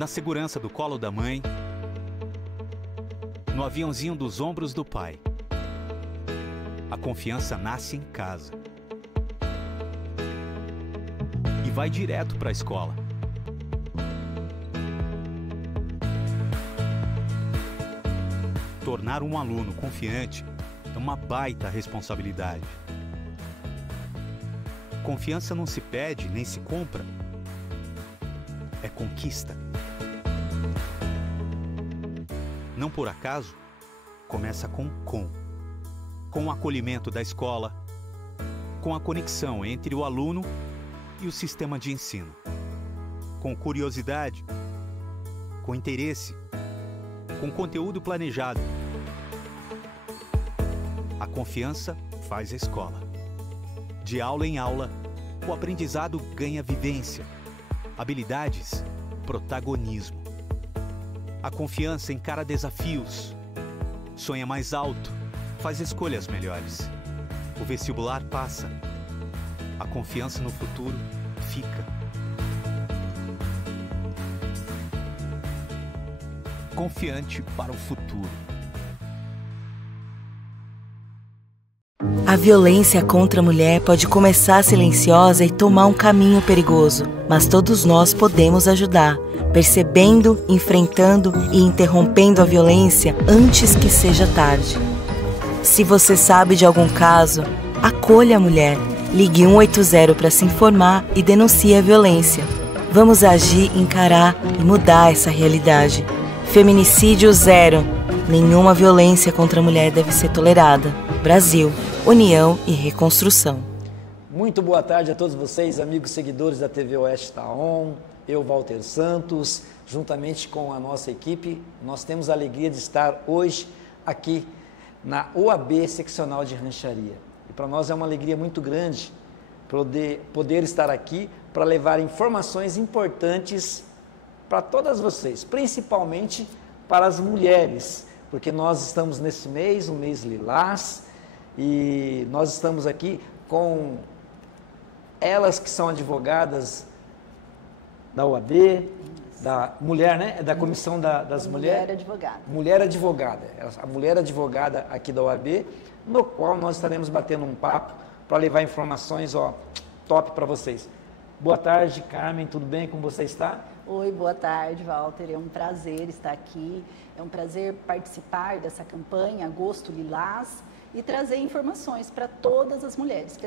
na segurança do colo da mãe, no aviãozinho dos ombros do pai. A confiança nasce em casa e vai direto para a escola. Tornar um aluno confiante é uma baita responsabilidade. Confiança não se pede nem se compra, é conquista. Não por acaso, começa com o acolhimento da escola, com a conexão entre o aluno e o sistema de ensino, com curiosidade, com interesse, com conteúdo planejado. A confiança faz a escola. De aula em aula, o aprendizado ganha vivência, habilidades, protagonismo. A confiança encara desafios, sonha mais alto, faz escolhas melhores. O vestibular passa. A confiança no futuro fica. Confiante para o futuro. A violência contra a mulher pode começar silenciosa e tomar um caminho perigoso, mas todos nós podemos ajudar, percebendo, enfrentando e interrompendo a violência antes que seja tarde. Se você sabe de algum caso, acolha a mulher, ligue 180 para se informar e denuncie a violência. Vamos agir, encarar e mudar essa realidade. Feminicídio zero. Nenhuma violência contra a mulher deve ser tolerada. Brasil, União e Reconstrução. Muito boa tarde a todos vocês, amigos seguidores da TV Oeste Taon. Eu, Walter Santos, juntamente com a nossa equipe, nós temos a alegria de estar hoje aqui na OAB Seccional de Rancharia. E para nós é uma alegria muito grande poder estar aqui para levar informações importantes para todas vocês, principalmente para as mulheres, porque nós estamos nesse mês, o mês Lilás, e nós estamos aqui com elas que são advogadas da OAB, da mulher, né? Da Comissão das Mulheres. Mulher Advogada. Mulher Advogada. A mulher advogada aqui da OAB, no qual nós estaremos batendo um papo para levar informações, top para vocês. Boa tarde, Carmen, tudo bem? Como você está? Oi, boa tarde, Walter. É um prazer estar aqui. É um prazer participar dessa campanha Agosto Lilás e trazer informações para todas as mulheres, que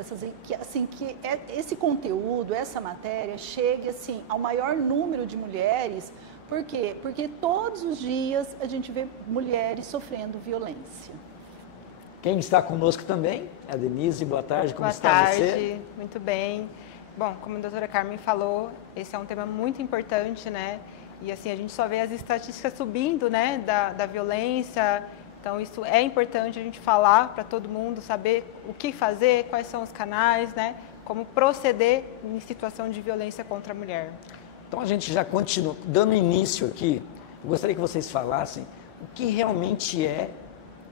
esse conteúdo, essa matéria chegue assim ao maior número de mulheres. Por quê? Porque todos os dias a gente vê mulheres sofrendo violência. Quem está conosco também é a Denise. Boa tarde, como está você? Boa tarde, muito bem. Bom, como a doutora Carmen falou, esse é um tema muito importante, né? E assim, a gente só vê as estatísticas subindo, né, da violência. Então, isso é importante a gente falar para todo mundo, saber o que fazer, quais são os canais, né? Como proceder em situação de violência contra a mulher. Então, a gente já continua, dando início aqui, eu gostaria que vocês falassem o que realmente é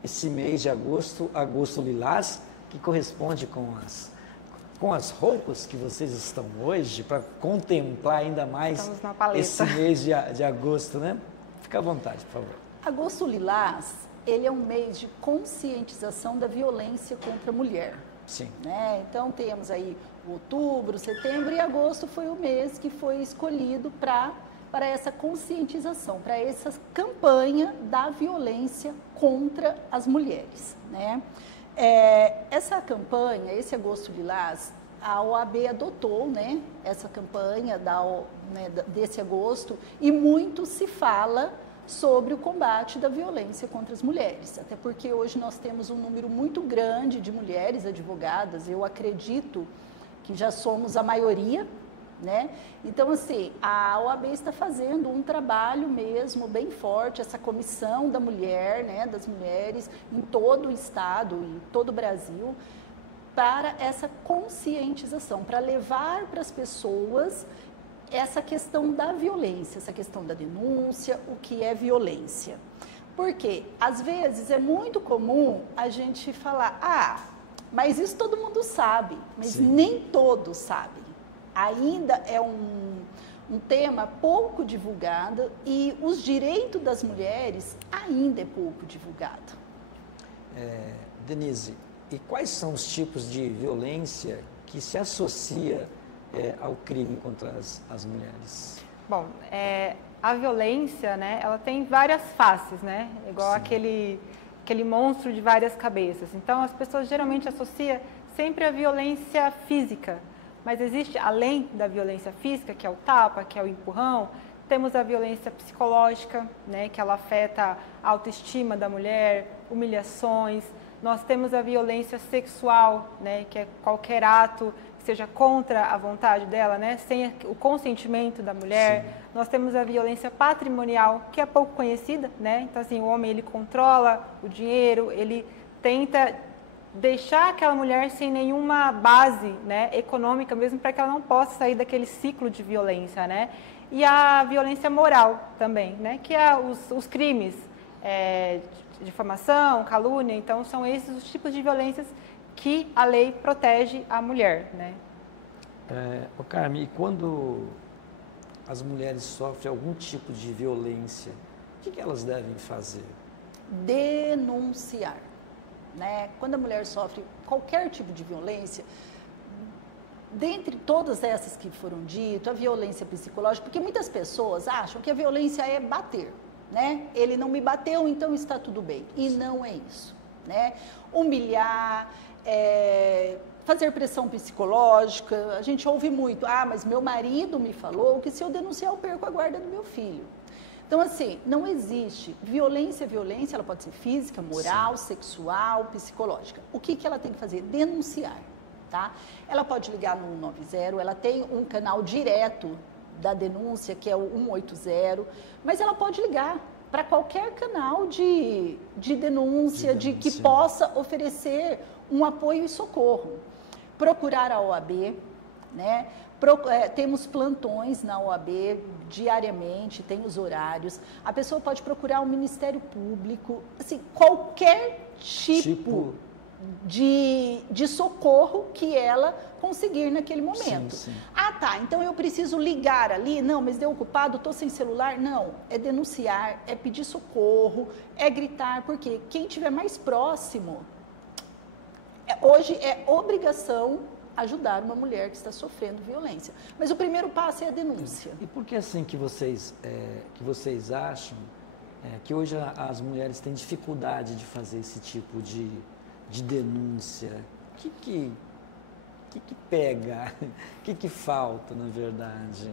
esse mês de agosto, Agosto Lilás, que corresponde com as roupas que vocês estão hoje, para contemplar ainda mais esse mês de agosto, né? Fica à vontade, por favor. Agosto Lilás, ele é um mês de conscientização da violência contra a mulher. Sim. Né? Então, temos aí outubro, setembro e agosto foi o mês que foi escolhido para essa conscientização, para essa campanha da violência contra as mulheres, né? Essa campanha, esse Agosto Lilás, a OAB adotou, né, essa campanha desse agosto e muito se fala sobre o combate da violência contra as mulheres, até porque hoje nós temos um número muito grande de mulheres advogadas, eu acredito que já somos a maioria, né? Então, assim, a OAB está fazendo um trabalho mesmo bem forte, essa comissão da mulher, né, das mulheres em todo o estado e todo o Brasil, para essa conscientização, para levar para as pessoas essa questão da violência, essa questão da denúncia, o que é violência. Porque, às vezes, é muito comum a gente falar, mas isso todo mundo sabe, mas Sim. nem todos sabem. Ainda é um tema pouco divulgado e os direitos das mulheres ainda é pouco divulgado. Denise, e quais são os tipos de violência que se associa ao crime contra as mulheres? Bom, a violência, né, ela tem várias faces, né? Igual aquele monstro de várias cabeças. Então, as pessoas geralmente associam sempre a violência física. Mas existe, além da violência física, que é o tapa, que é o empurrão, temos a violência psicológica, né, que ela afeta a autoestima da mulher, humilhações. Nós temos a violência sexual, né, que é qualquer ato que seja contra a vontade dela, né, sem o consentimento da mulher. Sim. Nós temos a violência patrimonial, que é pouco conhecida, né? Então, assim, o homem, ele controla o dinheiro, ele tenta deixar aquela mulher sem nenhuma base, né, econômica, mesmo para que ela não possa sair daquele ciclo de violência, né? E a violência moral também, né, que é os crimes, difamação, calúnia. Então, são esses os tipos de violências que a lei protege a mulher, né? Carmen, e quando as mulheres sofrem algum tipo de violência, o que elas devem fazer? Denunciar. Né? Quando a mulher sofre qualquer tipo de violência, dentre todas essas que foram ditas, a violência psicológica, porque muitas pessoas acham que a violência é bater, né? Ele não me bateu, então está tudo bem. E não é isso, né? Humilhar, fazer pressão psicológica. A gente ouve muito, mas meu marido me falou que se eu denunciar eu perco a guarda do meu filho. Então, assim, não existe violência, ela pode ser física, moral, sim, sexual, psicológica. O que ela tem que fazer? Denunciar, tá? Ela pode ligar no 190, ela tem um canal direto da denúncia, que é o 180, mas ela pode ligar para qualquer canal de denúncia, que possa oferecer um apoio e socorro. Procurar a OAB, né? Temos plantões na OAB diariamente, tem os horários. A pessoa pode procurar o Ministério Público, assim, qualquer tipo de socorro que ela conseguir naquele momento. Sim, sim. Tá, então eu preciso ligar ali? Não, mas deu ocupado, estou sem celular? Não, é denunciar, é pedir socorro, é gritar, porque quem estiver mais próximo, hoje é obrigação ajudar uma mulher que está sofrendo violência. Mas o primeiro passo é a denúncia. E por que assim que vocês acham que hoje as mulheres têm dificuldade de fazer esse tipo de denúncia? O que pega? O que falta, na verdade?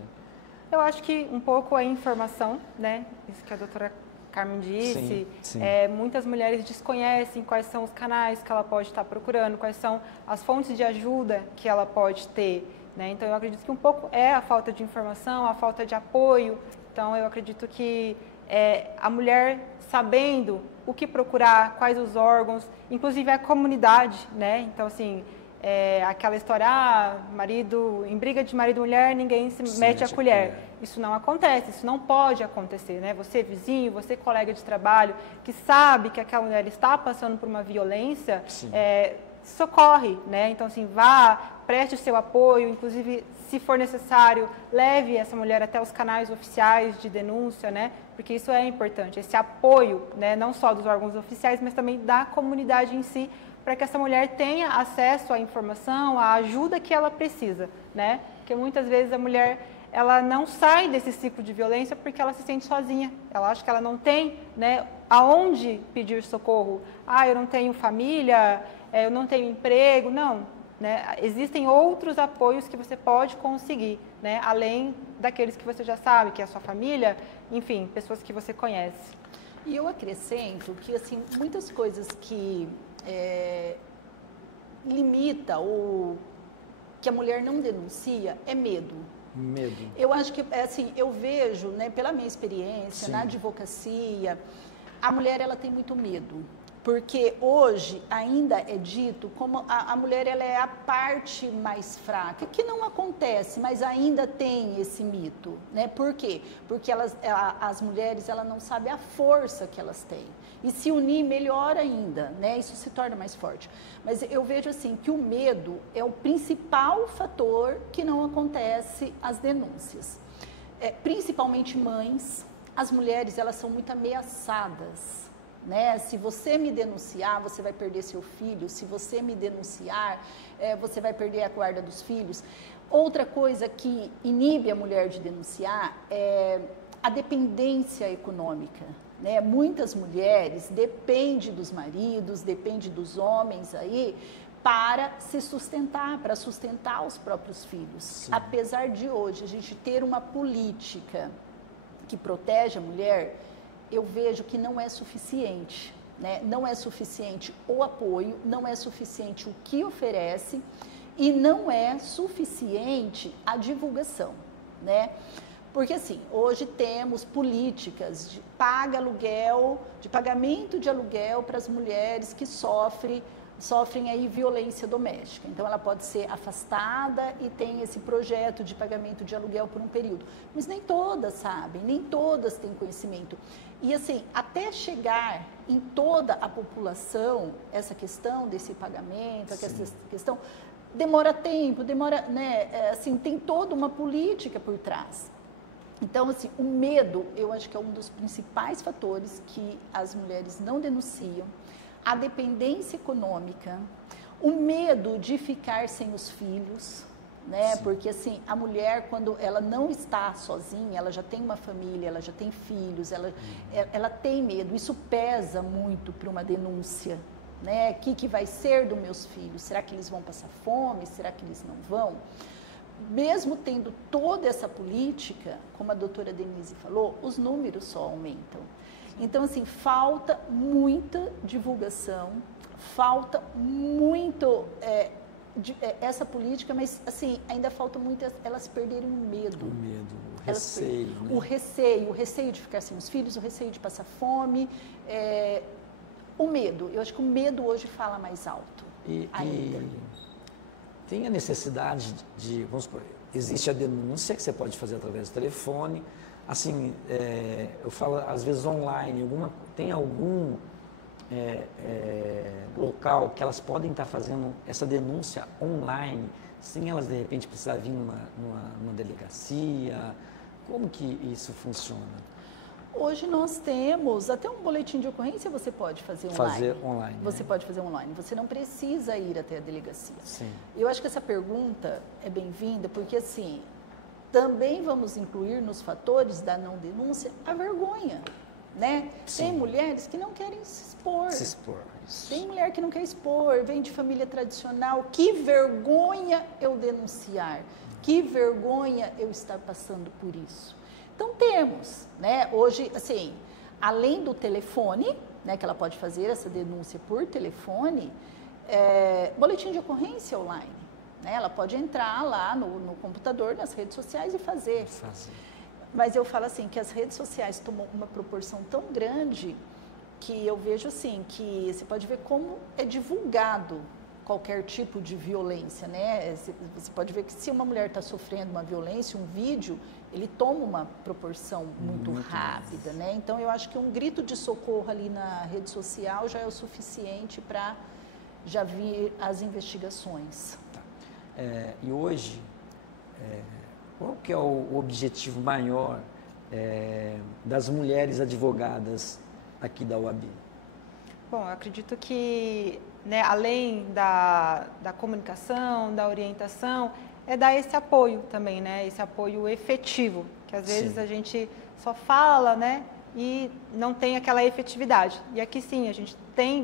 Eu acho que um pouco a informação, né? Isso que a doutora Carmen disse. Sim, sim. Muitas mulheres desconhecem quais são os canais que ela pode estar procurando, quais são as fontes de ajuda que ela pode ter, né? Então, eu acredito que um pouco é a falta de informação, a falta de apoio. Então, eu acredito que a mulher sabendo o que procurar, quais os órgãos, inclusive a comunidade, né? Então, assim, aquela história, em briga de marido e mulher, ninguém se mete a colher. Isso não acontece, isso não pode acontecer, né? Você vizinho, você colega de trabalho, que sabe que aquela mulher está passando por uma violência, socorre, né? Então, assim, vá, preste o seu apoio, inclusive, se for necessário, leve essa mulher até os canais oficiais de denúncia, né? Porque isso é importante, esse apoio, né? Não só dos órgãos oficiais, mas também da comunidade em si, para que essa mulher tenha acesso à informação, à ajuda que ela precisa, né? Porque muitas vezes a mulher, ela não sai desse ciclo de violência porque ela se sente sozinha. Ela acha que ela não tem, né, aonde pedir socorro. Eu não tenho família, eu não tenho emprego. Não, né? Existem outros apoios que você pode conseguir, né? Além daqueles que você já sabe, que é a sua família, enfim, pessoas que você conhece. E eu acrescento que, assim, muitas coisas que limita ou que a mulher não denuncia é medo. Medo. Eu acho que, assim, eu vejo, né, pela minha experiência, sim, na advocacia, a mulher, ela tem muito medo. Porque hoje ainda é dito como a mulher, ela é a parte mais fraca, que não acontece, mas ainda tem esse mito, né? Por quê? Porque as mulheres, elas não sabem a força que elas têm. E se unir, melhor ainda, né? Isso se torna mais forte. Mas eu vejo assim que o medo é o principal fator que não acontece as denúncias. principalmente mães. As mulheres, elas são muito ameaçadas, né? Se você me denunciar, você vai perder seu filho. Se você me denunciar, você vai perder a guarda dos filhos. Outra coisa que inibe a mulher de denunciar é a dependência econômica, né? Muitas mulheres dependem dos maridos, dependem dos homens aí para se sustentar, para sustentar os próprios filhos. Sim. Apesar de hoje a gente ter uma política que protege a mulher, eu vejo que não é suficiente, né? Não é suficiente o apoio, não é suficiente o que oferece e não é suficiente a divulgação, né? Porque assim, hoje temos políticas de pagamento de aluguel para as mulheres que sofrem aí violência doméstica. Então, ela pode ser afastada e tem esse projeto de pagamento de aluguel por um período. Mas nem todas sabem, nem todas têm conhecimento. E assim, até chegar em toda a população, essa questão desse pagamento, essa questão, demora tempo, né? Assim, tem toda uma política por trás. Então, assim, o medo, eu acho que é um dos principais fatores que as mulheres não denunciam. A dependência econômica, o medo de ficar sem os filhos, né? Sim. Porque assim, a mulher, quando ela não está sozinha, ela já tem uma família, ela já tem filhos, ela tem medo, isso pesa muito para uma denúncia, né? O que vai ser dos meus filhos? Será que eles vão passar fome? Será que eles não vão? Mesmo tendo toda essa política, como a doutora Denise falou, os números só aumentam. Então, assim, falta muita divulgação, falta muito essa política, mas, assim, ainda falta muito elas perderem o medo. O medo, o receio. Né? O receio de ficar sem os filhos, o receio de passar fome, o medo. Eu acho que o medo hoje fala mais alto ainda. E tem a necessidade de, vamos supor, existe a denúncia que você pode fazer através do telefone. Assim, eu falo às vezes online, tem algum local que elas podem estar fazendo essa denúncia online, sem elas de repente precisar vir numa delegacia? Como que isso funciona? Hoje nós temos, até um boletim de ocorrência você pode fazer online. Você pode fazer online, você não precisa ir até a delegacia. Sim. Eu acho que essa pergunta é bem-vinda, porque assim, também vamos incluir nos fatores da não denúncia a vergonha, né? Sim. Tem mulheres que não querem se expor. Isso. Tem mulher que não quer expor, vem de família tradicional. Que vergonha eu denunciar, que vergonha eu estar passando por isso. Então temos, né? Hoje, assim, além do telefone, né, que ela pode fazer essa denúncia por telefone, boletim de ocorrência online. Né? Ela pode entrar lá no computador, nas redes sociais e fazer. Mas eu falo assim, que as redes sociais tomam uma proporção tão grande que eu vejo assim, que você pode ver como é divulgado qualquer tipo de violência, né? Você pode ver que se uma mulher está sofrendo uma violência, um vídeo, ele toma uma proporção muito rápida, né? Então, eu acho que um grito de socorro ali na rede social já é o suficiente para já vir as investigações. E hoje, qual que é o objetivo maior das mulheres advogadas aqui da UAB? Bom, eu acredito que, né, além da comunicação, da orientação, é dar esse apoio também, né? Esse apoio efetivo, que às vezes a gente só fala, né? E não tem aquela efetividade. E aqui sim, a gente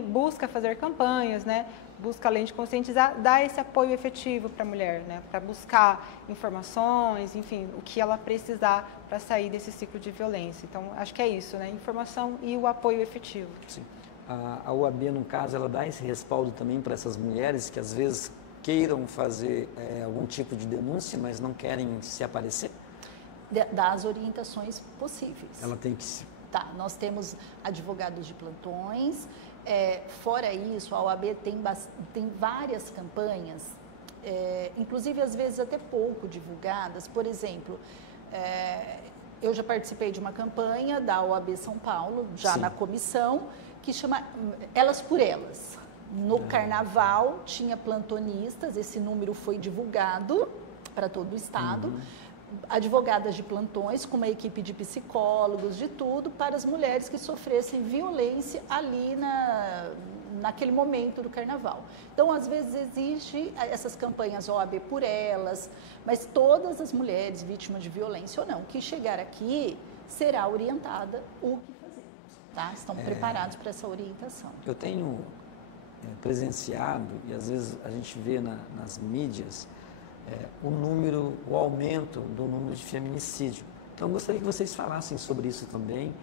busca fazer campanhas, né? Busca, além de conscientizar, dar esse apoio efetivo para a mulher, né? Para buscar informações, enfim, o que ela precisar para sair desse ciclo de violência. Então, acho que é isso, né? Informação e o apoio efetivo. Sim. A UAB, no caso, ela dá esse respaldo também para essas mulheres que, às vezes, queiram fazer algum tipo de denúncia, mas não querem se aparecer? Das orientações possíveis. Ela tem que se... Tá, nós temos advogados de plantões. Fora isso, a OAB tem várias campanhas, inclusive às vezes até pouco divulgadas. Por exemplo, eu já participei de uma campanha da OAB São Paulo, já na comissão, que chama Elas por Elas. No carnaval tinha plantonistas, esse número foi divulgado para todo o estado. advogadas de plantões, com uma equipe de psicólogos, de tudo, para as mulheres que sofressem violência ali naquele momento do carnaval. Então, às vezes, existe essas campanhas OAB por elas, mas todas as mulheres vítimas de violência ou não, que chegar aqui, será orientada o que fazer. Tá? Estão preparados para essa orientação. Eu tenho presenciado, e às vezes a gente vê nas mídias, o aumento do número de feminicídio. Então, eu gostaria que vocês falassem sobre isso também,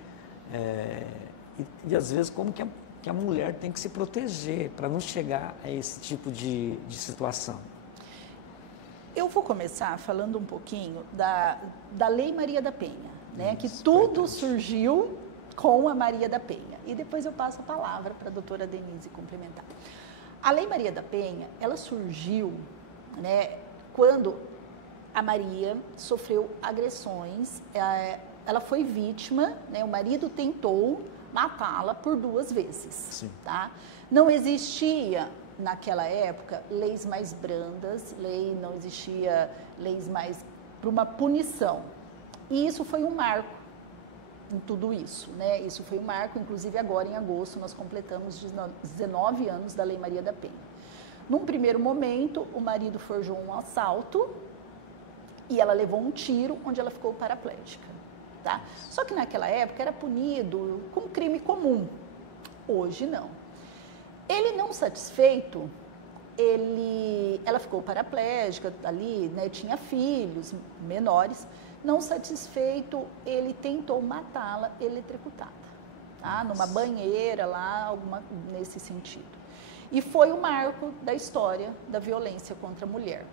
e às vezes como que a mulher tem que se proteger para não chegar a esse tipo de situação. Eu vou começar falando um pouquinho da Lei Maria da Penha, né? Que tudo surgiu com a Maria da Penha. E depois eu passo a palavra para a doutora Denise complementar. A Lei Maria da Penha, ela surgiu, né, quando a Maria sofreu agressões, ela foi vítima, né, o marido tentou matá-la por 2 vezes. Sim. Tá? Não existia, naquela época, leis mais brandas, não existia leis mais para uma punição. E isso foi um marco em tudo isso, né? Isso foi um marco, inclusive agora em agosto nós completamos 19 anos da Lei Maria da Penha. Num primeiro momento, o marido forjou um assalto e ela levou um tiro onde ela ficou paraplégica. Tá? Só que naquela época era punido como crime comum, hoje não. Ele não satisfeito, ela ficou paraplégica ali, né, tinha filhos menores, não satisfeito, ele tentou matá-la eletrocutada, tá? Numa banheira lá, nesse sentido. E foi o marco da história da violência contra a mulher.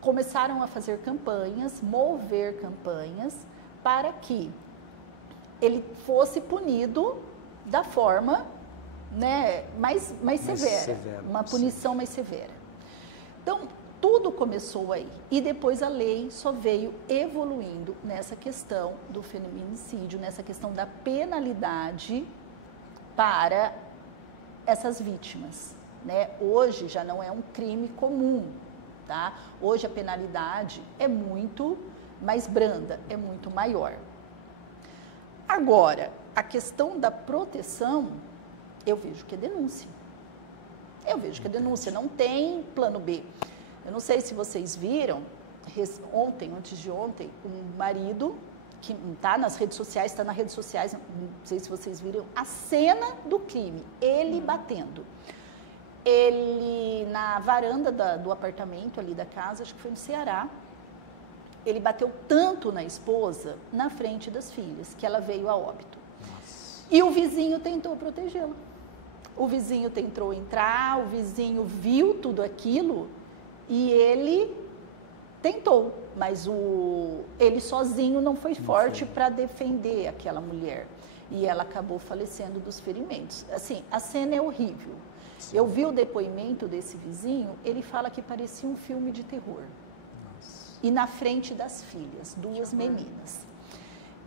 Começaram a fazer campanhas, mover campanhas, para que ele fosse punido da forma, né, mais severa, uma punição mais severa. Então, tudo começou aí. E depois a lei só veio evoluindo nessa questão do feminicídio, nessa questão da penalidade para essas vítimas, né? Hoje já não é um crime comum. Tá? Hoje a penalidade é muito mais branda, é muito maior. Agora, a questão da proteção, eu vejo que é denúncia. Eu vejo que é denúncia, não tem plano B. Eu não sei se vocês viram, antes de ontem, um marido que está nas redes sociais, não sei se vocês viram, a cena do crime, ele batendo. Ele, na varanda do apartamento ali da casa, acho que foi no Ceará, ele bateu tanto na esposa, na frente das filhas, que ela veio a óbito. Nossa. E o vizinho tentou protegê-la. O vizinho tentou entrar, o vizinho viu tudo aquilo e ele tentou, mas ele sozinho não foi forte para defender aquela mulher. E ela acabou falecendo dos ferimentos. Assim, a cena é horrível. Sim. Eu vi o depoimento desse vizinho, ele fala que parecia um filme de terror. Nossa. E na frente das filhas, 2 meninas.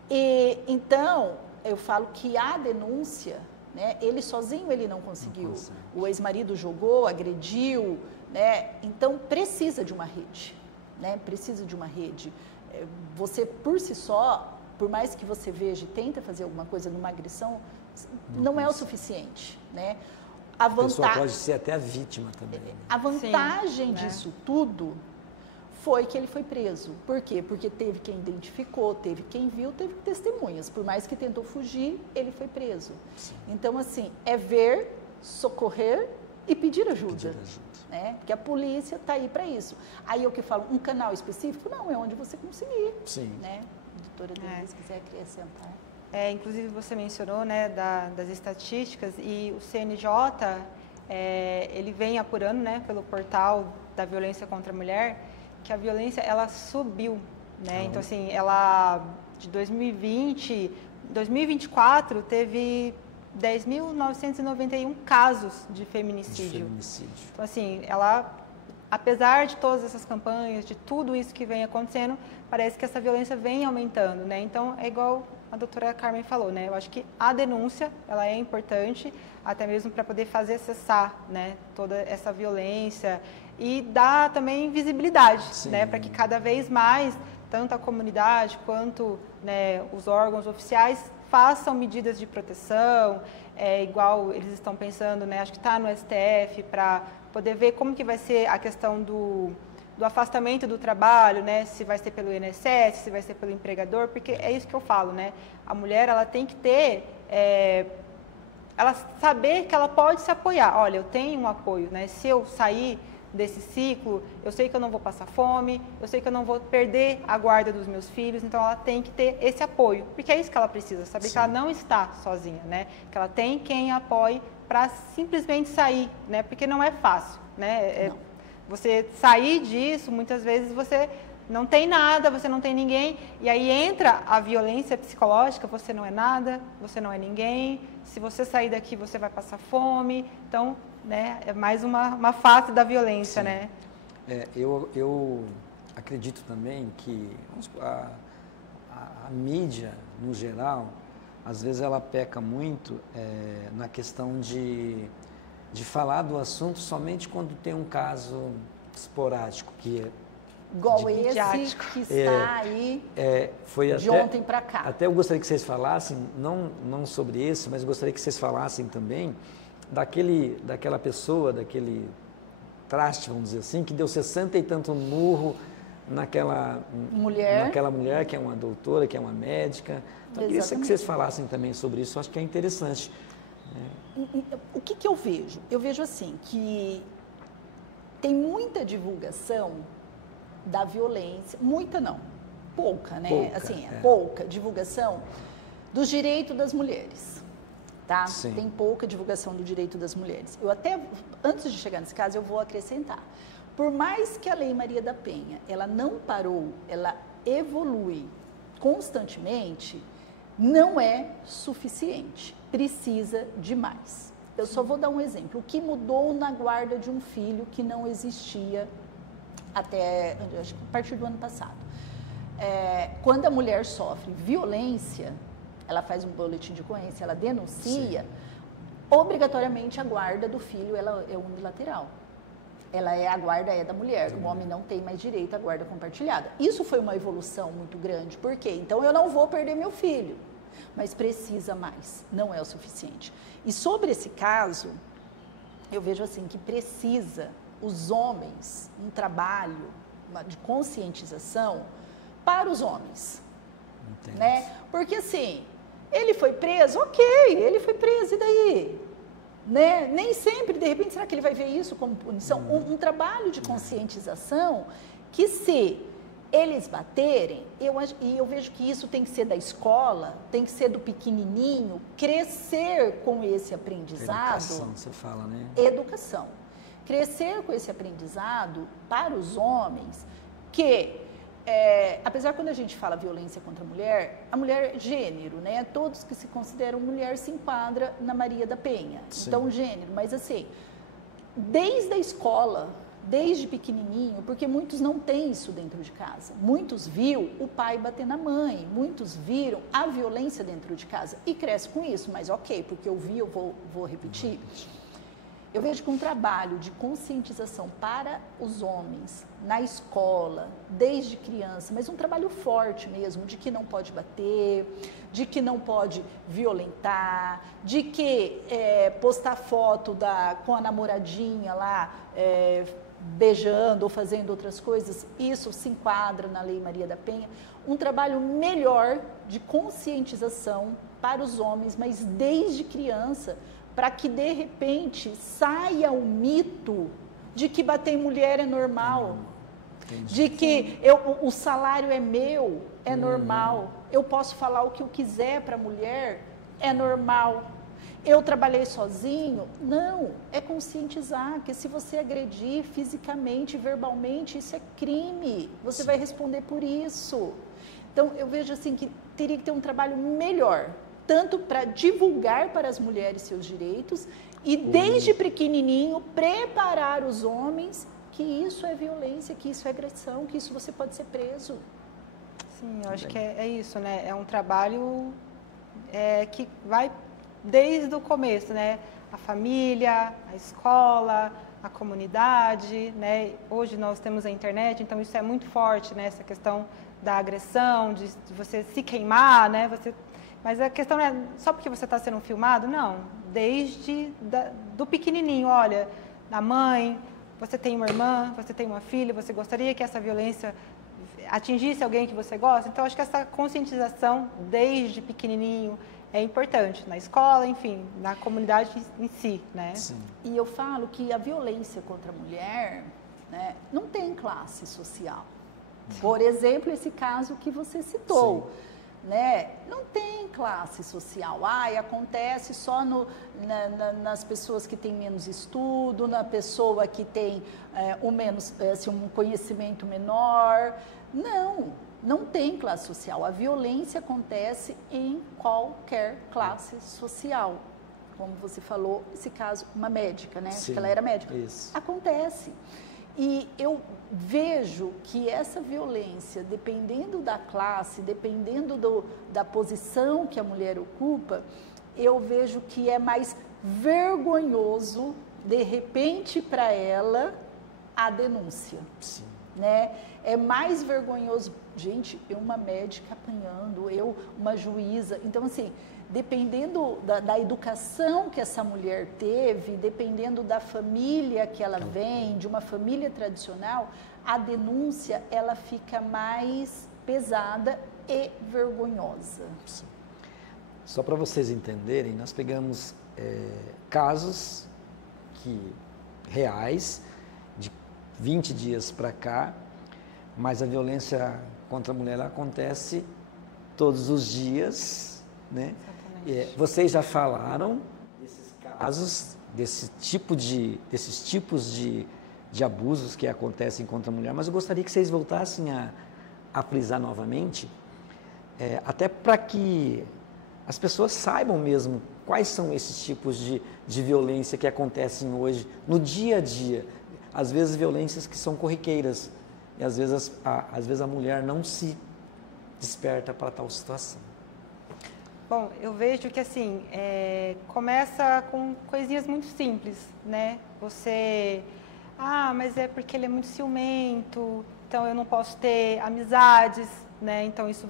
E, então, eu falo que a denúncia, né, ele sozinho ele não conseguiu. O ex-marido jogou, agrediu, né, então precisa de uma rede. Né, precisa de uma rede. Você, por si só, por mais que você veja e tenta fazer alguma coisa numa agressão, não é o suficiente, né? A pessoa pode ser até a vítima também. Né? A vantagem disso tudo foi que ele foi preso. Por quê? Porque teve quem identificou, teve quem viu, teve testemunhas. Por mais que tentou fugir, ele foi preso. Sim. Então, assim, é ver, socorrer e pedir ajuda. Né? Porque a polícia está aí para isso. Aí eu que falo, um canal específico? Não, é onde você conseguir. Sim. Né? Doutora Denise, se quiser acrescentar. Inclusive você mencionou, né, das estatísticas, e o CNJ, ele vem apurando, né, pelo portal da violência contra a mulher, que a violência, ela subiu, né, então assim, ela, de 2024, teve 10.991 casos de feminicídio. Então assim, ela, apesar de todas essas campanhas, de tudo isso que vem acontecendo, parece que essa violência vem aumentando, né, então é igual a doutora Carmen falou, né? Eu acho que a denúncia, ela é importante, até mesmo para poder fazer cessar, né, toda essa violência e dar também visibilidade, Sim. né, para que cada vez mais, tanto a comunidade quanto, né, os órgãos oficiais façam medidas de proteção, igual eles estão pensando, né, acho que está no STF, para poder ver como que vai ser a questão do afastamento do trabalho, né, se vai ser pelo INSS, se vai ser pelo empregador, porque é isso que eu falo, né, a mulher, ela tem que ter, ela saber que ela pode se apoiar, olha, eu tenho um apoio, né, se eu sair desse ciclo, eu sei que eu não vou passar fome, eu sei que eu não vou perder a guarda dos meus filhos, então ela tem que ter esse apoio, porque é isso que ela precisa, saber Sim. que ela não está sozinha, né? Que ela tem quem a apoie para simplesmente sair, né? Porque não é fácil, né? Você sair disso, muitas vezes você não tem nada, você não tem ninguém, e aí entra a violência psicológica, você não é nada, você não é ninguém, se você sair daqui você vai passar fome, então, né, é mais uma face da violência, Sim. né? Eu acredito também que a mídia, no geral, às vezes ela peca muito na questão de falar do assunto somente quando tem um caso esporádico, que é igual esse que está aí foi de ontem para cá. Até eu gostaria que vocês falassem, não sobre esse, mas gostaria que vocês falassem também daquela pessoa, daquele traste, vamos dizer assim, que deu 60 e tanto murro naquela mulher que é uma doutora, que é uma médica. Então, eu queria que vocês falassem também sobre isso, eu acho que é interessante. O que eu vejo? Eu vejo assim, que tem muita divulgação da violência, muita não, pouca, né? Pouca divulgação dos direitos das mulheres, tá? Sim. Tem pouca divulgação do direito das mulheres. Eu até, antes de chegar nesse caso, eu vou acrescentar. Por mais que a Lei Maria da Penha, ela não parou, ela evolui constantemente, não é suficiente, precisa de mais. Eu só vou dar um exemplo. O que mudou na guarda de um filho que não existia até, acho que a partir do ano passado. Quando a mulher sofre violência, ela faz um boletim de ocorrência, ela denuncia, Sim. obrigatoriamente a guarda do filho ela é unilateral. A guarda é da mulher, o homem não tem mais direito à guarda compartilhada. Isso foi uma evolução muito grande, por quê? Então eu não vou perder meu filho, mas precisa mais, não é o suficiente. E sobre esse caso, eu vejo assim que precisa os homens, um trabalho de conscientização para os homens, né? Porque assim, ele foi preso, ok, ele foi preso, e daí? Né? Nem sempre, de repente, será que ele vai ver isso como punição? Um trabalho de conscientização que se eles baterem, eu vejo que isso tem que ser da escola, tem que ser do pequenininho, crescer com esse aprendizado. Educação, você fala, né? Educação. Crescer com esse aprendizado para os homens, que, apesar quando a gente fala violência contra a mulher é gênero, né? Todos que se consideram mulher se enquadram na Maria da Penha. Sim. Então, gênero, mas assim, desde a escola, desde pequenininho, porque muitos não têm isso dentro de casa. Muitos viram o pai bater na mãe, muitos viram a violência dentro de casa e cresce com isso, mas ok, porque eu vi, eu vou repetir. Eu vejo que um trabalho de conscientização para os homens, na escola, desde criança, mas um trabalho forte mesmo, de que não pode bater, de que não pode violentar, de que postar foto com a namoradinha lá, beijando ou fazendo outras coisas, isso se enquadra na Lei Maria da Penha. Um trabalho melhor de conscientização para os homens, mas desde criança, para que, de repente, saia o mito de que bater em mulher é normal, de que o salário é meu, é normal, eu posso falar o que eu quiser para a mulher, é normal, eu trabalhei sozinho. Não, é conscientizar que se você agredir fisicamente, verbalmente, isso é crime, você vai responder por isso. Então, eu vejo assim que teria que ter um trabalho melhor, tanto para divulgar para as mulheres seus direitos e desde pequenininho preparar os homens que isso é violência, que isso é agressão, que isso você pode ser preso. Sim, eu acho que é isso, né? É um trabalho que vai desde o começo, né? A família, a escola, a comunidade, né? Hoje nós temos a internet, então isso é muito forte, né? Essa questão da agressão, de você se queimar, né? Mas a questão não é só porque você está sendo filmado, não. Desde do pequenininho, olha, da mãe, você tem uma irmã, você tem uma filha, você gostaria que essa violência atingisse alguém que você gosta? Então, acho que essa conscientização desde pequenininho é importante, na escola, enfim, na comunidade em si, né? Sim. E eu falo que a violência contra a mulher, né, não tem classe social. Por exemplo, esse caso que você citou, né, não tem classe social. Acontece só nas pessoas que têm menos estudo, na pessoa que tem um conhecimento menor. Não tem classe social. A violência acontece em qualquer classe social. Como você falou, esse caso, uma médica, né? Sim, que ela era médica. isso. Acontece. E eu vejo que essa violência, dependendo da classe, dependendo da posição que a mulher ocupa, eu vejo que é mais vergonhoso, de repente, para ela, a denúncia. Sim. Né? É mais vergonhoso, gente, eu uma médica apanhando, eu uma juíza. Então, assim, dependendo da educação que essa mulher teve, dependendo da família que ela vem, de uma família tradicional, a denúncia, ela fica mais pesada e vergonhosa. Sim. Só para vocês entenderem, nós pegamos casos reais, de 20 dias para cá, mas a violência contra a mulher ela acontece todos os dias, né? Vocês já falaram desses casos, desses tipos de abusos que acontecem contra a mulher, mas eu gostaria que vocês voltassem a frisar novamente, até para que as pessoas saibam mesmo quais são esses tipos de violência que acontecem hoje, no dia a dia. Às vezes violências que são corriqueiras, e às vezes a mulher não se desperta para tal situação. Bom, eu vejo que assim, começa com coisinhas muito simples, né? Mas é porque ele é muito ciumento, então eu não posso ter amizades, né? Então isso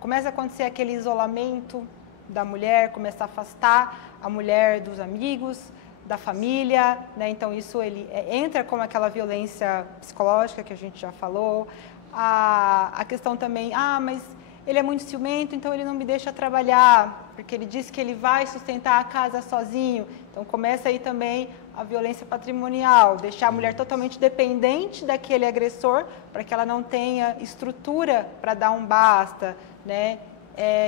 começa a acontecer aquele isolamento da mulher, começa a afastar a mulher dos amigos, da família, né? Então isso entra como aquela violência psicológica que a gente já falou. A questão também, mas ele é muito ciumento, então ele não me deixa trabalhar, porque ele diz que ele vai sustentar a casa sozinho. Então começa aí também a violência patrimonial, deixar a mulher totalmente dependente daquele agressor, para que ela não tenha estrutura para dar um basta, né?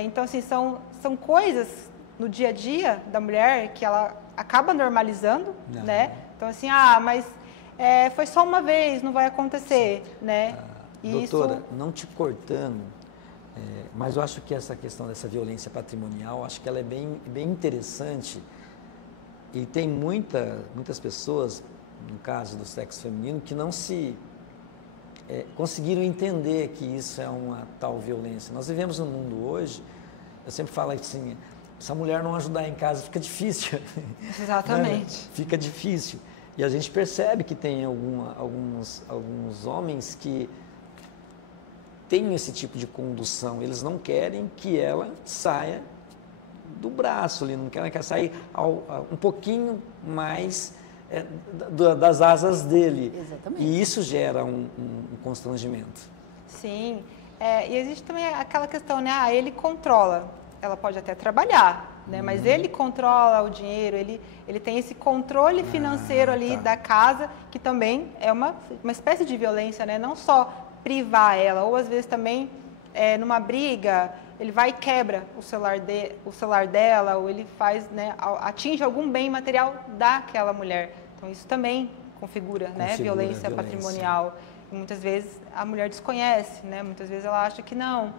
Então assim, são coisas no dia a dia da mulher que ela acaba normalizando, né? Então assim, mas foi só uma vez, não vai acontecer, né? Doutora, não te cortando, mas eu acho que essa questão dessa violência patrimonial, acho que ela é bem interessante e tem muitas pessoas, no caso do sexo feminino, que não conseguiram entender que isso é uma tal violência. Nós vivemos no mundo hoje, eu sempre falo assim, se a mulher não ajudar em casa fica difícil. Exatamente. Né? Fica difícil. E a gente percebe que tem alguns homens que têm esse tipo de condução, eles não querem que ela saia do braço ali, não querem que ela saia um pouquinho mais das asas dele. Exatamente. E isso gera um constrangimento. Sim, e existe também aquela questão, né? Ele controla, ela pode até trabalhar, né? Mas ele controla o dinheiro, ele tem esse controle financeiro ali da casa, que também é uma espécie de violência, né? Não só privar ela, ou às vezes também numa briga, ele vai e quebra o celular dela, ou ele faz, né, atinge algum bem material daquela mulher. Então isso também configura, né, violência patrimonial. E muitas vezes a mulher desconhece, né? Muitas vezes ela acha que não.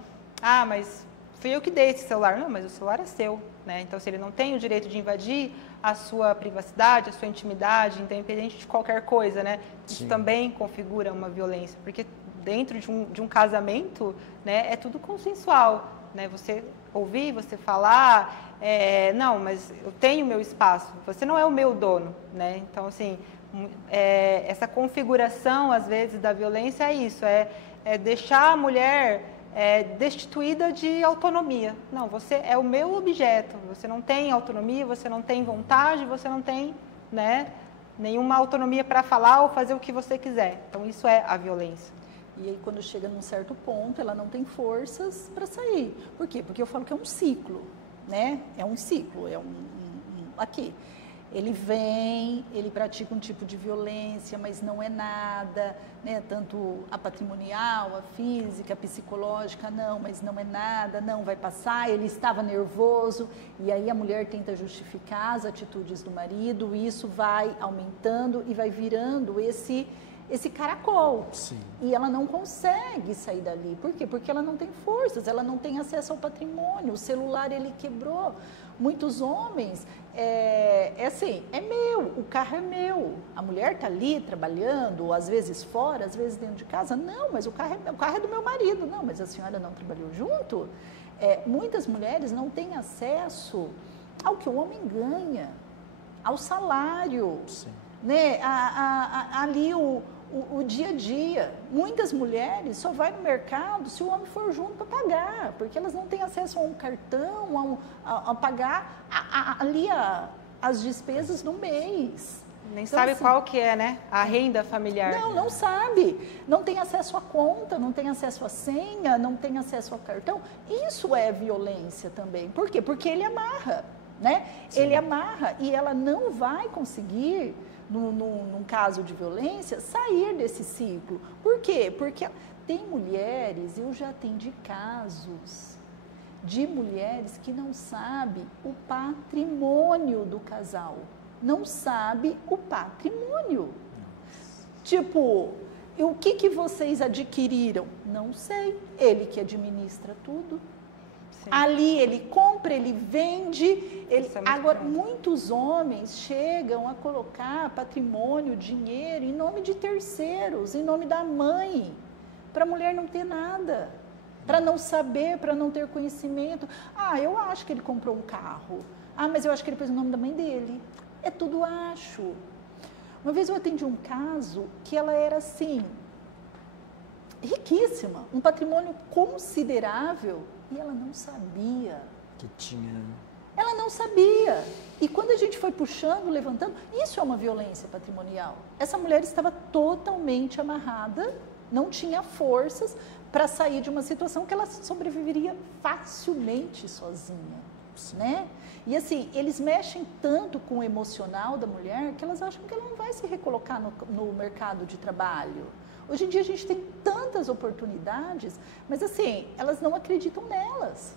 Mas fui eu que dei esse celular. Não, mas o celular é seu, né? Então se ele não tem o direito de invadir a sua privacidade, a sua intimidade, independente de qualquer coisa, né? Isso também configura uma violência, porque dentro de um casamento, né, é tudo consensual, né? Você ouvir, você falar, não, mas eu tenho meu espaço, você não é o meu dono, né? Então, assim, essa configuração, às vezes, da violência é isso, é deixar a mulher destituída de autonomia. Não, você é o meu objeto, você não tem autonomia, você não tem vontade, você não tem, né, nenhuma autonomia para falar ou fazer o que você quiser. Então, isso é a violência. E aí, quando chega num certo ponto, ela não tem forças para sair. Por quê? Porque eu falo que é um ciclo, né? É um ciclo, aqui. Ele vem, ele pratica um tipo de violência, mas não é nada, né? Tanto a patrimonial, a física, a psicológica, não, mas não é nada, não, vai passar, ele estava nervoso, e aí a mulher tenta justificar as atitudes do marido, e isso vai aumentando e vai virando esse caracol. Sim. E ela não consegue sair dali. Por quê? Porque ela não tem forças, ela não tem acesso ao patrimônio, o celular ele quebrou. Muitos homens, assim, é meu, o carro é meu. A mulher está ali trabalhando, às vezes fora, às vezes dentro de casa. Não, mas o carro é do meu marido. Não, mas a senhora não trabalhou junto? Muitas mulheres não têm acesso ao que o homem ganha, ao salário. Sim. Né? Ali o dia a dia. Muitas mulheres só vai no mercado se o homem for junto para pagar, porque elas não têm acesso a um cartão, a pagar ali as despesas do mês. Nem então, sabe assim, qual que é, né? A renda familiar. Não sabe. Não tem acesso à conta, não tem acesso à senha, não tem acesso ao cartão. Isso é violência também. Por quê? Porque ele amarra, né? Sim. Ele amarra e ela não vai conseguir, num caso de violência, sair desse ciclo. Por quê? Porque tem mulheres, eu já atendi casos de mulheres que não sabem o patrimônio do casal. Não sabe o patrimônio. Tipo, o que vocês adquiriram? Não sei. Ele que administra tudo. Sim. Ali ele compra, ele vende. Agora, muitos homens chegam a colocar patrimônio, dinheiro em nome de terceiros, em nome da mãe, para a mulher não ter nada, para não saber, para não ter conhecimento. Eu acho que ele comprou um carro. Mas eu acho que ele pôs o nome da mãe dele. É tudo acho. Uma vez eu atendi um caso que ela era assim, riquíssima, um patrimônio considerável, e ela não sabia que tinha. Ela não sabia. E quando a gente foi puxando, levantando, isso é uma violência patrimonial. Essa mulher estava totalmente amarrada, não tinha forças para sair de uma situação que ela sobreviveria facilmente sozinha. Né? E assim, eles mexem tanto com o emocional da mulher que elas acham que ela não vai se recolocar no mercado de trabalho. Hoje em dia a gente tem tantas oportunidades, mas assim, elas não acreditam nelas.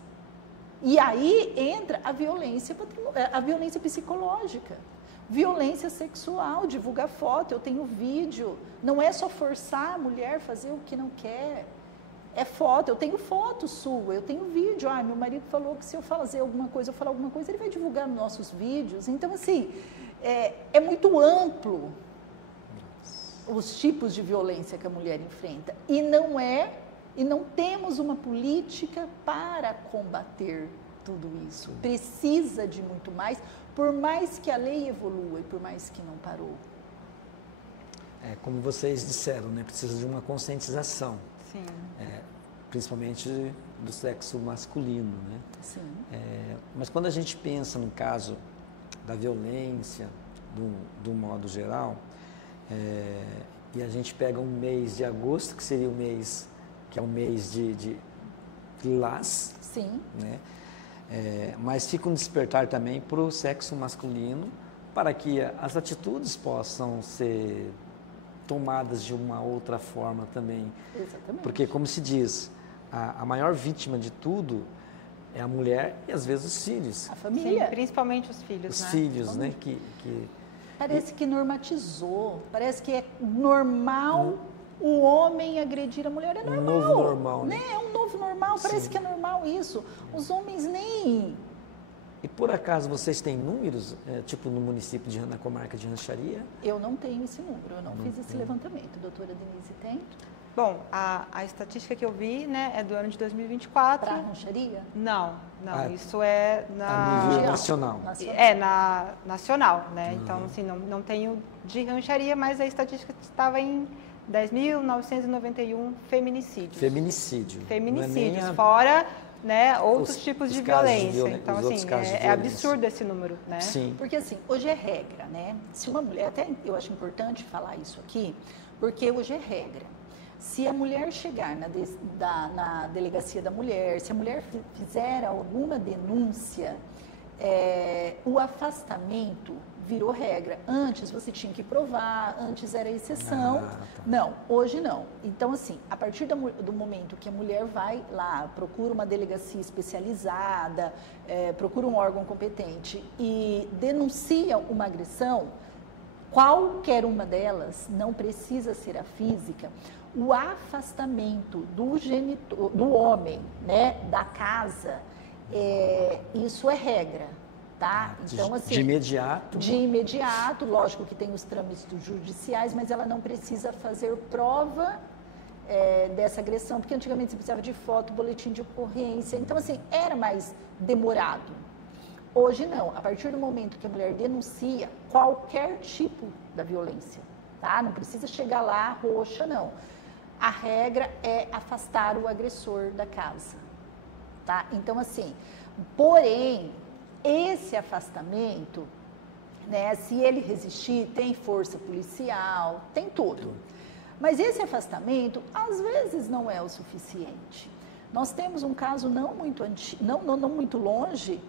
E aí entra a violência psicológica, violência sexual, divulgar foto, eu tenho vídeo, não é só forçar a mulher a fazer o que não quer. É foto, eu tenho foto sua, eu tenho vídeo. Meu marido falou que se eu fazer alguma coisa, eu falar alguma coisa, ele vai divulgar nos nossos vídeos. Então, assim, é muito amplo os tipos de violência que a mulher enfrenta. E não temos uma política para combater tudo isso. Precisa de muito mais, por mais que a lei evolua e por mais que não parou. Como vocês disseram, né? Precisa de uma conscientização. Sim. Principalmente do sexo masculino, né? Sim. Mas quando a gente pensa no caso da violência, do modo geral, e a gente pega um mês de agosto, que seria o mês, que é um mês de lilás, sim, né? Mas fica um despertar também para o sexo masculino, para que as atitudes possam ser tomadas de uma outra forma também. Exatamente. Porque, como se diz, a maior vítima de tudo é a mulher e, às vezes, os filhos. A família. Sim, principalmente os filhos, Os filhos, né? Que Parece que normatizou, parece que é normal o homem agredir a mulher. É normal. Um novo normal, né? É um novo normal, parece Sim. que é normal isso. Os homens nem... E por acaso vocês têm números, tipo no município Eu não tenho esse número, eu não fiz esse levantamento. A doutora Denise tem? Bom, a estatística que eu vi, né, é do ano de 2024. Para a rancheria? Não, isso é a nível nacional. Nacional, né? Então, assim, não tenho de rancharia, mas a estatística estava em 10.991 feminicídios. Feminicídios, fora, né, outros tipos de violência. Então, assim, é absurdo esse número, né? Sim. Porque, assim, hoje é regra, né? Se uma mulher, até eu acho importante falar isso aqui, porque hoje é regra. Se a mulher chegar na delegacia da mulher, se a mulher fizer alguma denúncia, o afastamento virou regra. Antes você tinha que provar, antes era exceção. Tá. Não, hoje não. Então, assim, a partir do momento que a mulher vai lá, procura uma delegacia especializada, procura um órgão competente e denuncia uma agressão, qualquer uma delas, não precisa ser a física, o afastamento do homem, né, da casa, isso é regra, tá? Então, assim, de imediato? De imediato, lógico que tem os trâmites judiciais, mas ela não precisa fazer prova dessa agressão, porque antigamente você precisava de foto, boletim de ocorrência, então, assim, era mais demorado. Hoje não, a partir do momento que a mulher denuncia qualquer tipo da violência, tá? Não precisa chegar lá roxa, não. A regra é afastar o agressor da casa, tá? Então, assim, porém, esse afastamento, né, se ele resistir, tem força policial, tem tudo. Mas esse afastamento, às vezes, não é o suficiente. Nós temos um caso não muito longe,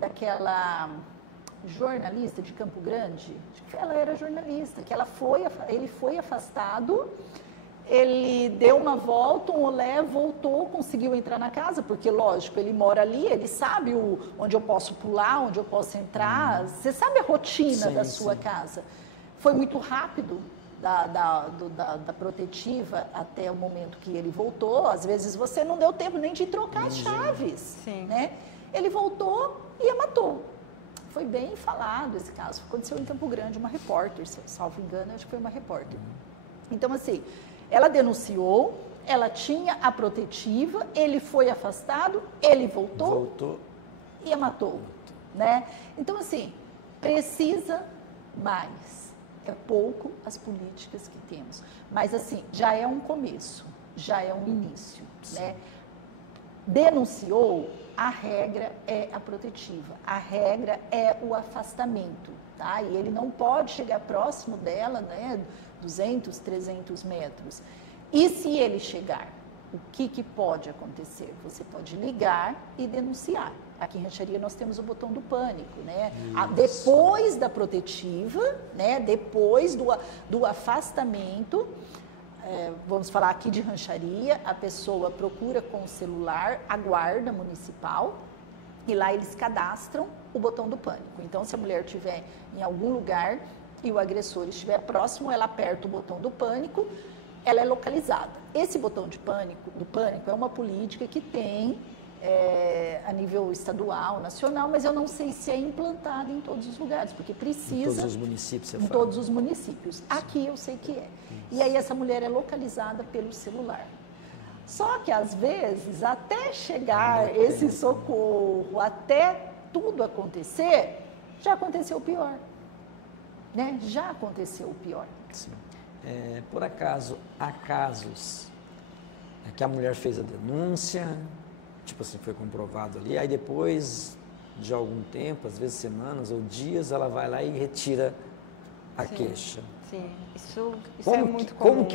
daquela jornalista de Campo Grande, ela era jornalista, que ele foi afastado, ele deu uma volta, um olé, voltou, conseguiu entrar na casa, porque, lógico, ele mora ali, ele sabe onde eu posso pular, onde eu posso entrar, você sabe a rotina da sua casa. Foi muito rápido da protetiva até o momento que ele voltou, às vezes você não deu tempo nem de trocar as chaves, né? Ele voltou e a matou. Foi bem falado esse caso. Aconteceu em Campo Grande, uma repórter, se eu salvo engano, acho que foi uma repórter. Então, assim, ela denunciou, ela tinha a protetiva, ele foi afastado, ele voltou e a matou, né? Então, assim, precisa mais. É pouco as políticas que temos. Mas, assim, já é um começo, já é um início, né? Denunciou, a regra é a protetiva, a regra é o afastamento, tá? E ele não pode chegar próximo dela, né, 200, 300 metros. E se ele chegar, o que pode acontecer? Você pode ligar e denunciar. Aqui em Rancharia nós temos o botão do pânico, né? Depois da protetiva, né, depois do afastamento, vamos falar aqui de Rancharia, a pessoa procura com o celular a guarda municipal e lá eles cadastram o botão do pânico. Então, se a mulher estiver em algum lugar e o agressor estiver próximo, ela aperta o botão do pânico, ela é localizada. Esse botão do pânico é uma política que tem a nível estadual, nacional, mas eu não sei se é implantada em todos os lugares, porque precisa... Em todos os municípios, você fala? Em todos os municípios. Aqui eu sei que é. E aí essa mulher é localizada pelo celular. Só que, às vezes, até chegar esse socorro, até tudo acontecer, já aconteceu o pior. Né? Já aconteceu o pior. Sim. Por acaso, há casos que a mulher fez a denúncia, tipo assim, foi comprovado ali, aí depois de algum tempo, às vezes semanas ou dias, ela vai lá e retira a queixa. Sim, isso é muito comum.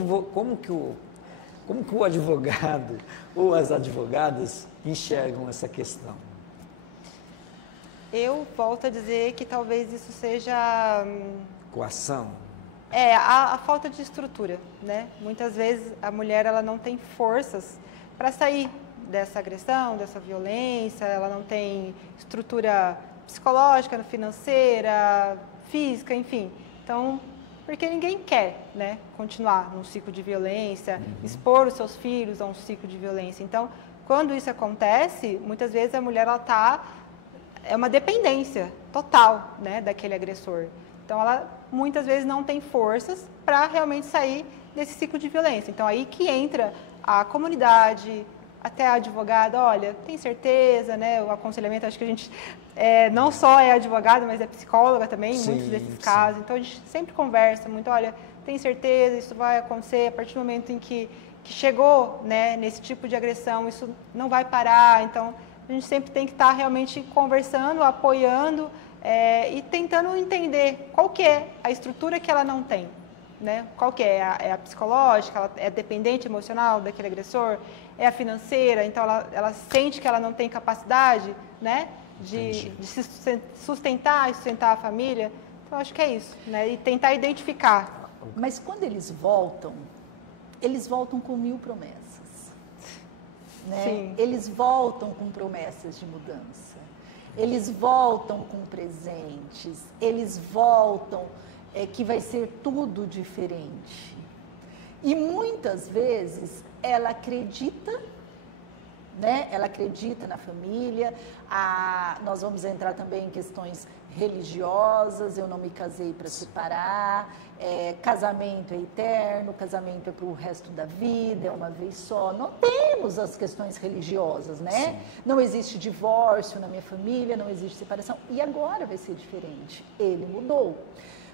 Como que o advogado ou as advogadas enxergam essa questão? Eu volto a dizer que talvez isso seja... Coação? A falta de estrutura, né? Muitas vezes a mulher ela não tem forças para sair dessa agressão, dessa violência, ela não tem estrutura psicológica, financeira, física, enfim. Então, porque ninguém quer, né, continuar num ciclo de violência, expor os seus filhos a um ciclo de violência. Então, quando isso acontece, muitas vezes a mulher é uma dependência total, né, daquele agressor. Então, ela muitas vezes não tem forças para realmente sair desse ciclo de violência. Então, aí que entra a comunidade, até a advogada, olha, tem certeza, né? O aconselhamento, acho que a gente não só é advogada, mas é psicóloga também, em muitos desses casos. Então, a gente sempre conversa muito, olha, tem certeza, isso vai acontecer a partir do momento em que chegou, né, nesse tipo de agressão, isso não vai parar. Então, a gente sempre tem que estar realmente conversando, apoiando e tentando entender qual que é a estrutura que ela não tem. Né? Qual que é? É a psicológica? Ela é dependente emocional daquele agressor? É a financeira? Então, ela sente que ela não tem capacidade, né, de se sustentar e sustentar a família. Então, acho que é isso, né? E tentar identificar. Mas quando eles voltam com 1000 promessas. Né? Sim. Eles voltam com promessas de mudança. Eles voltam com presentes. Eles voltam que vai ser tudo diferente. E muitas vezes ela acredita, né? Ela acredita na família. Nós vamos entrar também em questões religiosas. Eu não me casei para separar. Casamento é eterno, casamento é para o resto da vida, é uma vez só. Não temos as questões religiosas, né? Sim. Não existe divórcio na minha família, não existe separação. E agora vai ser diferente. Ele mudou.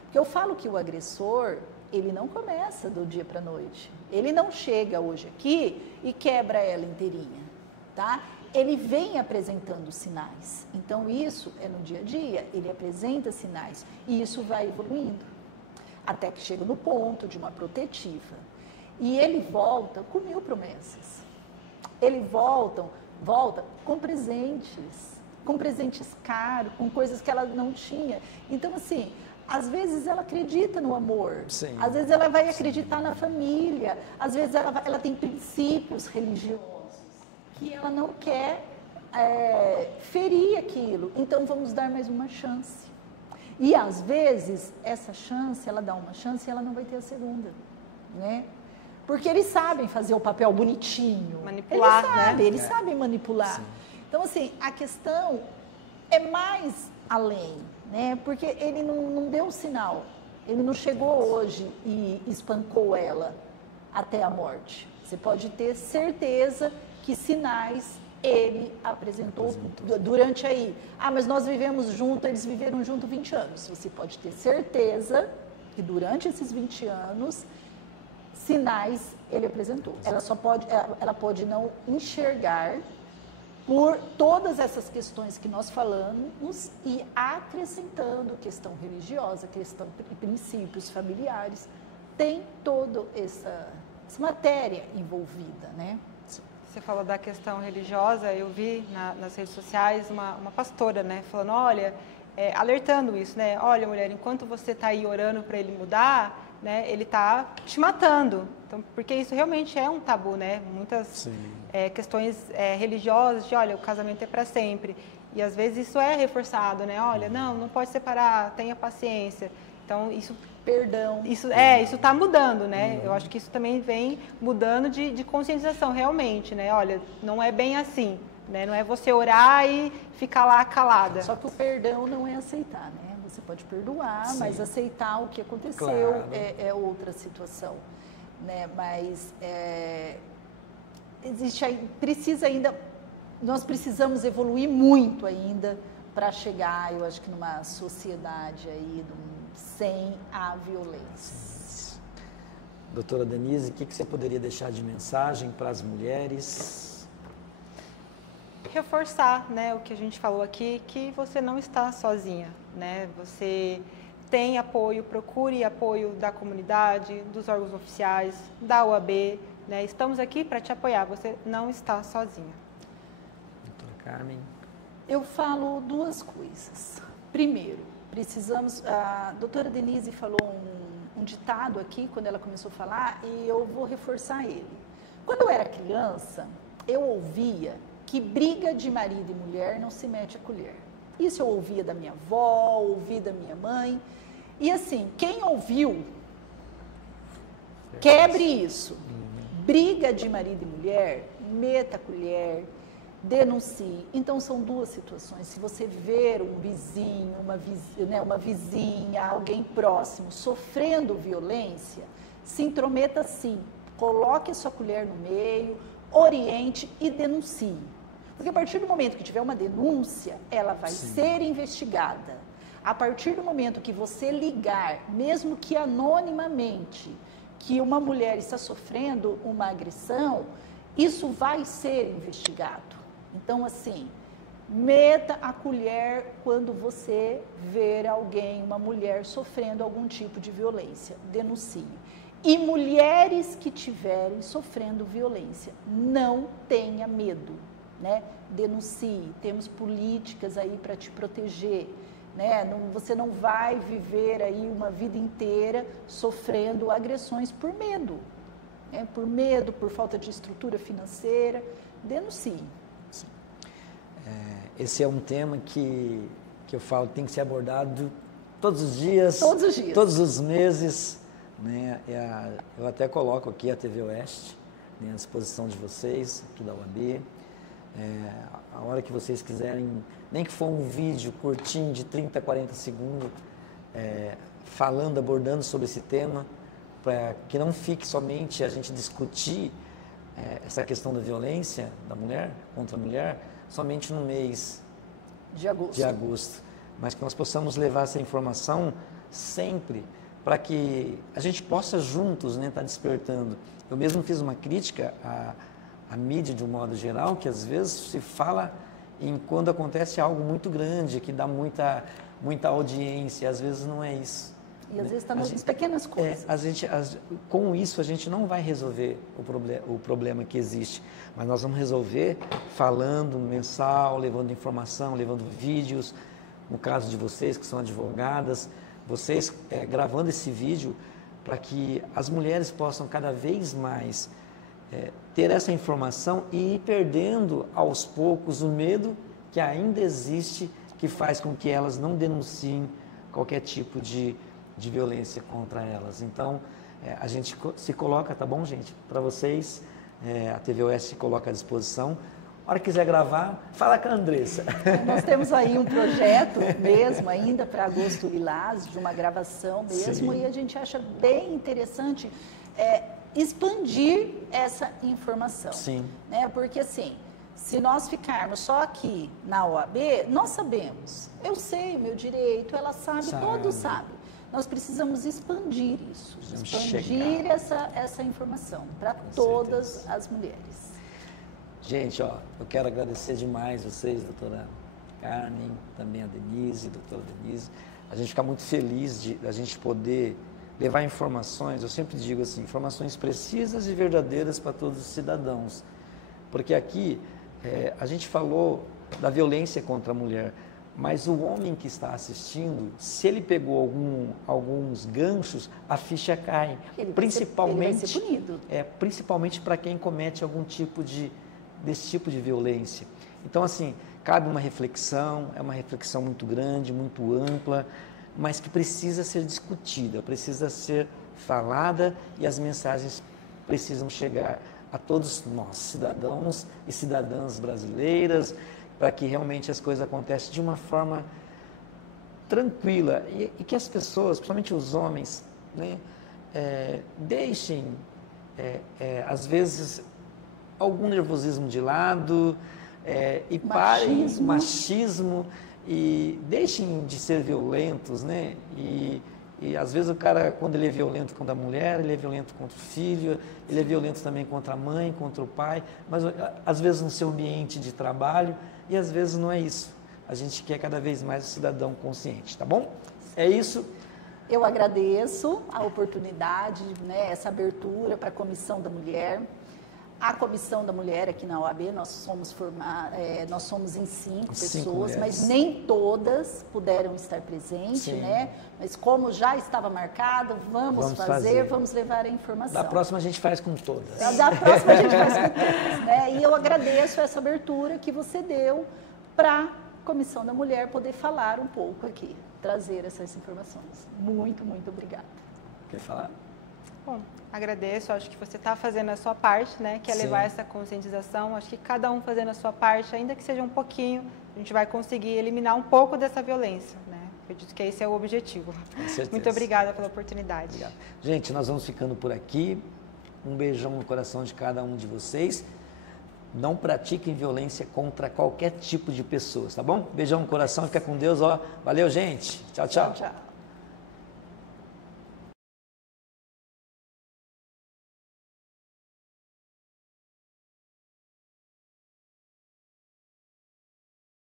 Porque eu falo que o agressor, ele não começa do dia para a noite. Ele não chega hoje aqui e quebra ela inteirinha, tá? Ele vem apresentando sinais. Então, isso é no dia a dia, ele apresenta sinais. E isso vai evoluindo. Até que chega no ponto de uma protetiva. E ele volta com 1000 promessas. Ele volta com presentes caros, com coisas que ela não tinha. Então, assim, às vezes ela acredita no amor, sim, às vezes ela vai acreditar na família, às vezes ela tem princípios religiosos que ela não quer ferir aquilo. Então, vamos dar mais uma chance. E, às vezes, essa chance, ela dá uma chance e ela não vai ter a segunda, né? Porque eles sabem fazer o papel bonitinho. Manipular, eles sabem manipular. Sim. Então, assim, a questão é mais além, né? Porque ele não deu sinal. Ele não chegou hoje e espancou ela até a morte. Você pode ter certeza que sinais ele apresentou durante aí. Mas nós vivemos juntos, eles viveram juntos 20 anos. Você pode ter certeza que durante esses 20 anos, sinais ele apresentou. Ela pode não enxergar por todas essas questões que nós falamos e acrescentando questão religiosa, questão de princípios familiares. Tem toda essa matéria envolvida, né? Você falou da questão religiosa, eu vi nas redes sociais uma pastora, né, falando, olha, alertando isso, né, olha, mulher, enquanto você está aí orando para ele mudar, né, ele está te matando. Então, porque isso realmente é um tabu, né, muitas questões religiosas de, olha, o casamento é para sempre. E às vezes isso é reforçado, né, olha, não pode separar, tenha paciência. Então, isso... Perdão. Isso está mudando, né? Eu acho que isso também vem mudando de conscientização, realmente, né? Olha, não é bem assim, né? Não é você orar e ficar lá calada. Só que o perdão não é aceitar, né? Você pode perdoar, sim, mas aceitar o que aconteceu, claro, é outra situação, né? Mas nós precisamos evoluir muito ainda para chegar, eu acho que numa sociedade aí sem a violência. Doutora Denise, o que você poderia deixar de mensagem para as mulheres? Reforçar, né, o que a gente falou aqui, que você não está sozinha, né? Você tem apoio, procure apoio da comunidade, dos órgãos oficiais, da OAB, né? Estamos aqui para te apoiar, você não está sozinha. Doutora Carmen? Eu falo duas coisas. Primeiro, a doutora Denise falou um ditado aqui, quando ela começou a falar, e eu vou reforçar ele. Quando eu era criança, eu ouvia que briga de marido e mulher não se mete a colher. Isso eu ouvia da minha avó, ouvi da minha mãe. E assim, quem ouviu, quebre isso. Briga de marido e mulher, meta a colher, denuncie. Então, são duas situações. Se você ver um vizinho, uma vizinha, alguém próximo sofrendo violência, se intrometa sim, coloque a sua colher no meio, oriente e denuncie. Porque a partir do momento que tiver uma denúncia, ela vai ser investigada. A partir do momento que você ligar, mesmo que anonimamente, que uma mulher está sofrendo uma agressão, isso vai ser investigado. Então, assim, meta a colher quando você ver alguém, uma mulher sofrendo algum tipo de violência, denuncie. E mulheres que estiverem sofrendo violência, não tenha medo, né? Denuncie, temos políticas aí para te proteger, né? Você não vai viver aí uma vida inteira sofrendo agressões por medo, né? Por medo, por falta de estrutura financeira, denuncie. Esse é um tema que eu falo que tem que ser abordado todos os dias, todos os meses, né? Eu até coloco aqui a TV Oeste, né, à disposição de vocês, aqui da UAB. A hora que vocês quiserem, nem que for um vídeo curtinho de 30, 40 segundos, falando, abordando sobre esse tema, para que não fique somente a gente discutir essa questão da violência da mulher contra a mulher somente no mês de agosto, mas que nós possamos levar essa informação sempre para que a gente possa juntos, né, estar despertando. Eu mesmo fiz uma crítica à mídia de um modo geral, que às vezes se fala em quando acontece algo muito grande, que dá muita audiência, às vezes não é isso. E às vezes está nas pequenas coisas. Com isso a gente não vai resolver o problema que existe, mas nós vamos resolver falando mensal, levando informação, levando vídeos, no caso de vocês que são advogadas, vocês gravando esse vídeo para que as mulheres possam cada vez mais ter essa informação e ir perdendo aos poucos o medo que ainda existe, que faz com que elas não denunciem qualquer tipo de violência contra elas. Então, a gente se coloca, tá bom, gente? Para vocês, a TV Oeste se coloca à disposição. A hora que quiser gravar, fala com a Andressa. Nós temos aí um projeto mesmo, ainda para agosto lilás, de uma gravação mesmo, e a gente acha bem interessante expandir essa informação. Sim. Né? Porque assim, se nós ficarmos só aqui na OAB, nós sabemos, eu sei o meu direito, ela sabe, todos sabem. Nós precisamos expandir isso, expandir essa informação para todas as mulheres. Gente, ó, eu quero agradecer demais vocês, doutora Carmen, também a Denise, doutora Denise. A gente fica muito feliz de a gente poder levar informações, eu sempre digo assim, informações precisas e verdadeiras para todos os cidadãos. Porque aqui a gente falou da violência contra a mulher, mas o homem que está assistindo, se ele pegou alguns ganchos, a ficha cai. Ele principalmente, vai ser punido. Principalmente para quem comete algum tipo desse tipo de violência. Então, assim, cabe uma reflexão, é uma reflexão muito grande, muito ampla, mas que precisa ser discutida, precisa ser falada e as mensagens precisam chegar a todos nós, cidadãos e cidadãs brasileiras, para que realmente as coisas aconteçam de uma forma tranquila e que as pessoas, principalmente os homens, né, deixem, às vezes, algum nervosismo de lado e parem machismo e deixem de ser violentos, né? E às vezes o cara, quando ele é violento contra a mulher, ele é violento contra o filho, ele é violento também contra a mãe, contra o pai, mas às vezes no seu ambiente de trabalho, e às vezes não é isso. A gente quer cada vez mais o cidadão consciente, tá bom? É isso. Eu agradeço a oportunidade, né, essa abertura para a Comissão da Mulher. A Comissão da Mulher aqui na OAB, nós somos em 5 pessoas, mas nem todas puderam estar presentes, né? Mas como já estava marcado, vamos fazer, vamos levar a informação. Da próxima a gente faz com todas. Da próxima a gente faz com todas, né? E eu agradeço essa abertura que você deu para a Comissão da Mulher poder falar um pouco aqui, trazer essas informações. Muito, muito obrigada. Quer falar? Bom, agradeço, acho que você está fazendo a sua parte, né, que é levar essa conscientização, acho que cada um fazendo a sua parte, ainda que seja um pouquinho, a gente vai conseguir eliminar um pouco dessa violência, né. Acredito que esse é o objetivo. Com certeza. Muito obrigada pela oportunidade. Obrigado. Gente, nós vamos ficando por aqui. Um beijão no coração de cada um de vocês. Não pratiquem violência contra qualquer tipo de pessoas, tá bom? Beijão no coração, fica com Deus, ó. Valeu, gente. Tchau, tchau. Tchau, tchau.